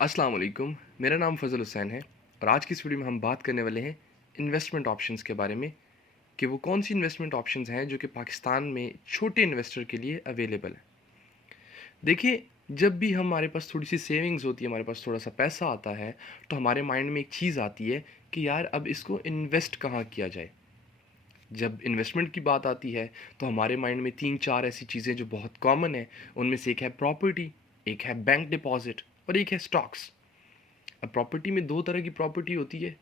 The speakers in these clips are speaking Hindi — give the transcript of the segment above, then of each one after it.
अस्सलाम वालेकुम। मेरा नाम फ़ज़ल हुसैन है और आज की इस वीडियो में हम बात करने वाले हैं इन्वेस्टमेंट ऑप्शंस के बारे में कि वो कौन सी इन्वेस्टमेंट ऑप्शंस हैं जो कि पाकिस्तान में छोटे इन्वेस्टर के लिए अवेलेबल है। देखिए, जब भी हमारे पास थोड़ी सी सेविंग्स होती है, हमारे पास थोड़ा सा पैसा आता है, तो हमारे माइंड में एक चीज़ आती है कि यार अब इसको इन्वेस्ट कहाँ किया जाए। जब इन्वेस्टमेंट की बात आती है तो हमारे माइंड में 3-4 ऐसी चीज़ें जो बहुत कॉमन है, उनमें से एक है प्रॉपर्टी, एक है बैंक डिपॉज़िट और एक है स्टॉक्स। अब प्रॉपर्टी में 2 तरह की प्रॉपर्टी होती है,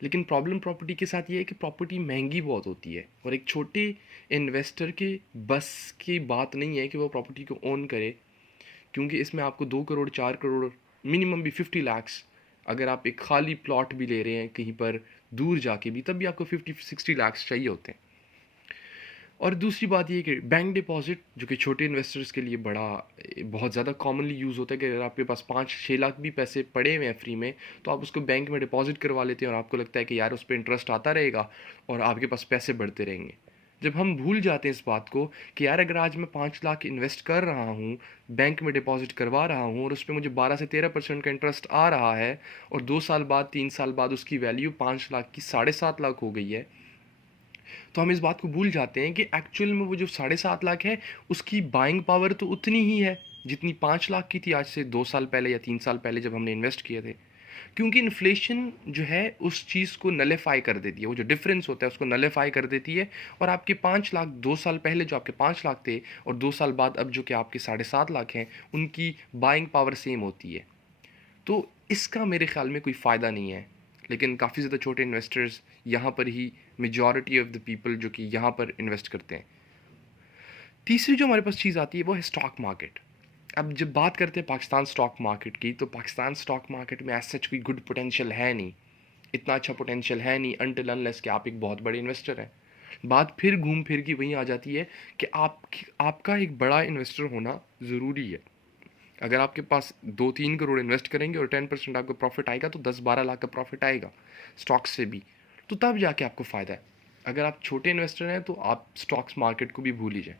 लेकिन प्रॉब्लम प्रॉपर्टी के साथ ये है कि प्रॉपर्टी महंगी बहुत होती है और एक छोटे इन्वेस्टर के बस की बात नहीं है कि वो प्रॉपर्टी को ओन करे, क्योंकि इसमें आपको 2 करोड़ 4 करोड़ मिनिमम भी 50 लाख्स, अगर आप एक खाली प्लॉट भी ले रहे हैं कहीं पर दूर जाके भी, तब भी आपको 50-60 लाख्स चाहिए होते हैं। और दूसरी बात ये कि बैंक डिपॉजिट जो कि छोटे इन्वेस्टर्स के लिए बड़ा बहुत ज़्यादा कॉमनली यूज़ होता है कि अगर आपके पास 5-6 लाख भी पैसे पड़े हुए हैं फ्री में, तो आप उसको बैंक में डिपॉजिट करवा लेते हैं और आपको लगता है कि यार उस पर इंटरेस्ट आता रहेगा और आपके पास पैसे बढ़ते रहेंगे। जब हम भूल जाते हैं इस बात को कि यार अगर आज मैं 5 लाख इन्वेस्ट कर रहा हूँ, बैंक में डिपॉजिट करवा रहा हूँ और उस पर मुझे 12 से 13% का इंटरेस्ट आ रहा है और 2 साल बाद 3 साल बाद उसकी वैल्यू 5 लाख की 7.5 लाख हो गई है, तो हम इस बात को भूल जाते हैं कि एक्चुअल में वो जो 7.5 लाख है, उसकी बाइंग पावर तो उतनी ही है जितनी 5 लाख की थी आज से 2 साल पहले या 3 साल पहले जब हमने इन्वेस्ट किए थे। क्योंकि इन्फ्लेशन जो है उस चीज़ को नलीफाई कर देती है, वो जो डिफरेंस होता है उसको नलीफाई कर देती है और आपके 5 लाख 2 साल पहले जो आपके 5 लाख थे और 2 साल बाद अब जो कि आपके 7.5 लाख हैं, उनकी बाइंग पावर सेम होती है। तो इसका मेरे ख्याल में कोई फ़ायदा नहीं है, लेकिन काफ़ी ज़्यादा छोटे इन्वेस्टर्स यहाँ पर ही मेजॉरिटी ऑफ द पीपल जो कि यहाँ पर इन्वेस्ट करते हैं। तीसरी जो हमारे पास चीज़ आती है वो है स्टॉक मार्केट। अब जब बात करते हैं पाकिस्तान स्टॉक मार्केट की, तो पाकिस्तान स्टॉक मार्केट में एज सच कोई गुड पोटेंशियल है नहीं, इतना अच्छा पोटेंशियल है नहीं अनटिल अनलेस कि आप एक बहुत बड़े इन्वेस्टर हैं। बात फिर घूम फिर की वहीं आ जाती है कि आपका एक बड़ा इन्वेस्टर होना ज़रूरी है। अगर आपके पास 2-3 करोड़ इन्वेस्ट करेंगे और 10% आपको प्रॉफिट आएगा, तो 10-12 लाख का प्रॉफिट आएगा स्टॉक्स से भी, तो तब जाके आपको फ़ायदा है। अगर आप छोटे इन्वेस्टर हैं तो आप स्टॉक्स मार्केट को भी भूल ही जाए।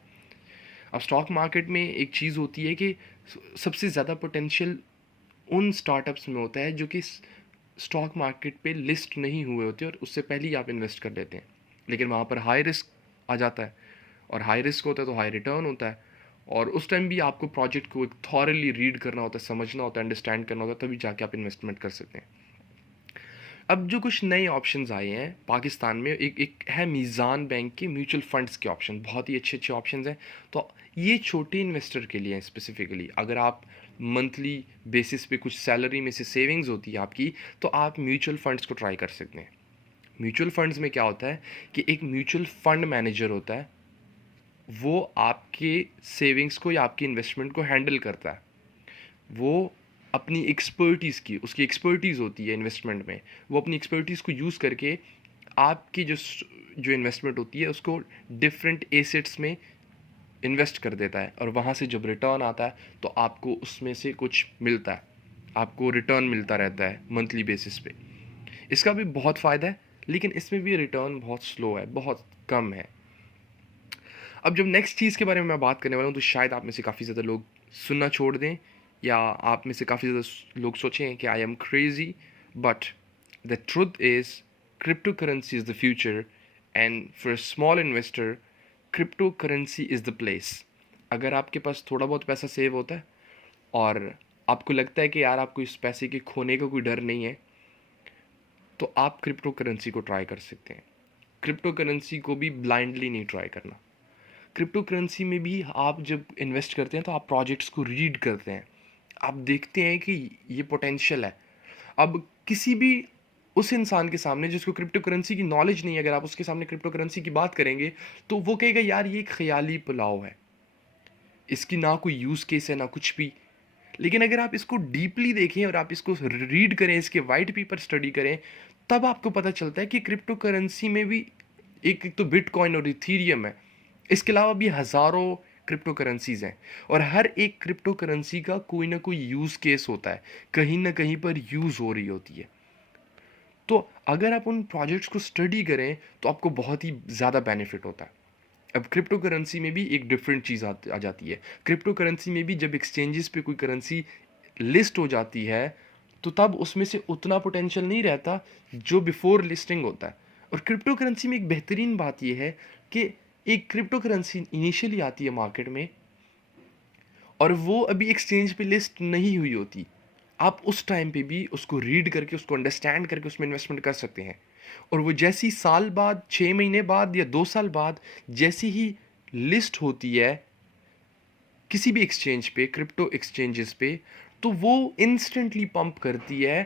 अब स्टॉक मार्केट में एक चीज़ होती है कि सबसे ज़्यादा पोटेंशियल उन स्टार्टअप्स में होता है जो कि स्टॉक मार्केट पे लिस्ट नहीं हुए होते और उससे पहले ही आप इन्वेस्ट कर लेते हैं, लेकिन वहाँ पर हाई रिस्क आ जाता है और हाई रिस्क होता है तो हाई रिटर्न होता है, और उस टाइम भी आपको प्रोजेक्ट को थॉरली रीड करना होता है, समझना होता है, अंडरस्टैंड करना होता है, तभी जाके आप इन्वेस्टमेंट कर सकते हैं। अब जो कुछ नए ऑप्शंस आए हैं पाकिस्तान में, एक एक है मीज़ान बैंक के म्यूचुअल फंड्स के ऑप्शन, बहुत ही अच्छे अच्छे ऑप्शंस हैं। तो ये छोटे इन्वेस्टर के लिए हैं स्पेसिफिकली। अगर आप मंथली बेसिस पे कुछ सैलरी में से सेविंग्स होती है आपकी, तो आप म्यूचुअल फंड्स को ट्राई कर सकते हैं। म्यूचुअल फंड्स में क्या होता है कि एक म्यूचुअल फंड मैनेजर होता है, वो आपके सेविंग्स को या आपकी इन्वेस्टमेंट को हैंडल करता है। वो अपनी एक्सपर्टीज़ की उसकी एक्सपर्टीज़ होती है इन्वेस्टमेंट में, वो अपनी एक्सपर्टीज़ को यूज़ करके आपकी जो जो इन्वेस्टमेंट होती है उसको डिफरेंट एसेट्स में इन्वेस्ट कर देता है और वहाँ से जब रिटर्न आता है तो आपको उसमें से कुछ मिलता है, आपको रिटर्न मिलता रहता है मंथली बेसिस पे। इसका भी बहुत फ़ायदा है, लेकिन इसमें भी रिटर्न बहुत स्लो है, बहुत कम है। अब जब नेक्स्ट चीज़ के बारे में मैं बात करने वाला हूँ, तो शायद आप में से काफ़ी ज़्यादा लोग सुनना छोड़ दें, या आप में से काफ़ी ज़्यादा लोग सोचें कि I am crazy, but the truth is crypto currency is the future, and for a small investor crypto currency is the place. अगर आपके पास थोड़ा बहुत पैसा सेव होता है और आपको लगता है कि यार आपको इस पैसे के खोने का कोई डर नहीं है, तो आप क्रिप्टो करेंसी को ट्राई कर सकते हैं। क्रिप्टो करेंसी को भी ब्लाइंडली नहीं ट्राई करना। क्रिप्टो करेंसी में भी आप जब इन्वेस्ट करते हैं तो आप प्रोजेक्ट्स को रीड करते हैं, आप देखते हैं कि ये पोटेंशियल है। अब किसी भी उस इंसान के सामने जिसको क्रिप्टो करेंसी की नॉलेज नहीं है, अगर आप उसके सामने क्रिप्टो करेंसी की बात करेंगे तो वो कहेगा यार ये एक ख्याली पुलाव है, इसकी ना कोई यूज़ केस है ना कुछ भी। लेकिन अगर आप इसको डीपली देखें और आप इसको रीड करें, इसके वाइट पेपर स्टडी करें, तब आपको पता चलता है कि क्रिप्टो करेंसी में भी एक एक तो बिटकॉइन और इथीरियम है, इसके अलावा भी हज़ारों क्रिप्टो करेंसीज हैं और हर एक क्रिप्टो करेंसी का कोई ना कोई यूज़ केस होता है, कहीं ना कहीं पर यूज़ हो रही होती है। तो अगर आप उन प्रोजेक्ट्स को स्टडी करें तो आपको बहुत ही ज़्यादा बेनिफिट होता है। अब क्रिप्टो करेंसी में भी एक डिफरेंट चीज़ आ जाती है। क्रिप्टो करेंसी में भी जब एक्सचेंजेस पे कोई करेंसी लिस्ट हो जाती है तो तब उसमें से उतना पोटेंशियल नहीं रहता जो बिफोर लिस्टिंग होता है। और क्रिप्टो करेंसी में एक बेहतरीन बात यह है कि एक क्रिप्टो करेंसी इनिशियली आती है मार्केट में और वो अभी एक्सचेंज पे लिस्ट नहीं हुई होती। आप उस टाइम पे भी उसको रीड करके, उसको अंडरस्टैंड करके उसमें इन्वेस्टमेंट कर सकते हैं। और वो जैसी साल बाद, 6 महीने बाद या 2 साल बाद जैसी ही लिस्ट होती है किसी भी एक्सचेंज पे, क्रिप्टो एक्सचेंजेस पे, तो वो इंस्टेंटली पंप करती है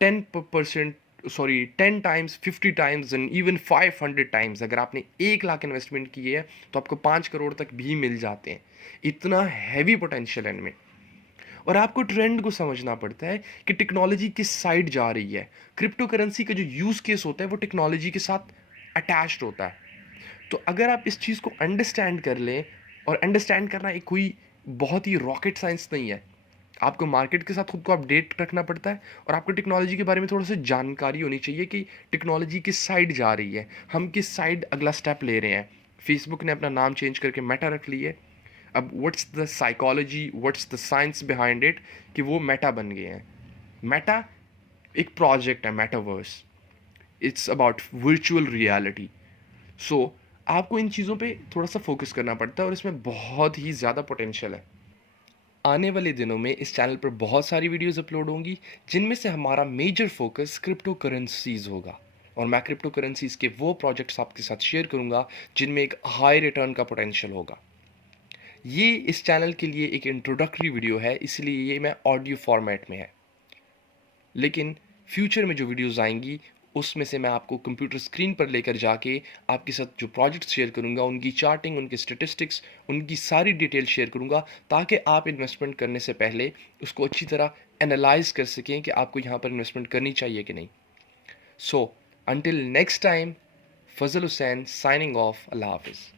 10%, sorry 10 times, 50 times and even 500 times. अगर आपने 1 लाख इन्वेस्टमेंट की है तो आपको 5 करोड़ तक भी मिल जाते हैं। इतना हैवी पोटेंशियल है इनमें। और आपको ट्रेंड को समझना पड़ता है कि टेक्नोलॉजी किस साइड जा रही है। क्रिप्टो करेंसी का जो यूज़ केस होता है वो टेक्नोलॉजी के साथ अटैच्ड होता है। तो अगर आप इस चीज़ को अंडरस्टैंड कर लें, और अंडरस्टैंड करना एक कोई बहुत ही रॉकेट साइंस नहीं है। आपको मार्केट के साथ खुद को अपडेट रखना पड़ता है और आपको टेक्नोलॉजी के बारे में थोड़ा सा जानकारी होनी चाहिए कि टेक्नोलॉजी किस साइड जा रही है, हम किस साइड अगला स्टेप ले रहे हैं। फेसबुक ने अपना नाम चेंज करके मेटा रख ली है। अब what's the psychology, what's the science behind it कि वो मेटा बन गए हैं। मेटा एक प्रोजेक्ट है, metaverse. It's about virtual reality. So आपको इन चीज़ों पे थोड़ा सा फोकस करना पड़ता है और इसमें बहुत ही ज़्यादा पोटेंशियल है। आने वाले दिनों में इस चैनल पर बहुत सारी वीडियोस अपलोड होंगी जिनमें से हमारा मेजर फोकस क्रिप्टो करेंसीज होगा। और मैं क्रिप्टो करेंसीज के वो प्रोजेक्ट्स आपके साथ शेयर करूंगा जिनमें एक हाई रिटर्न का पोटेंशियल होगा। ये इस चैनल के लिए एक इंट्रोडक्टरी वीडियो है, इसलिए ये मैं ऑडियो फॉर्मेट में है। लेकिन फ्यूचर में जो वीडियोस आएंगी उसमें से मैं आपको कंप्यूटर स्क्रीन पर लेकर जाके आपके साथ जो प्रोजेक्ट्स शेयर करूंगा, उनकी चार्टिंग, उनके स्टेटिस्टिक्स, उनकी सारी डिटेल शेयर करूंगा ताकि आप इन्वेस्टमेंट करने से पहले उसको अच्छी तरह एनालाइज कर सकें कि आपको यहाँ पर इन्वेस्टमेंट करनी चाहिए कि नहीं। सो अंटिल नेक्स्ट टाइम, फजल हुसैन साइनिंग ऑफ। अल्लाह हाफिज़।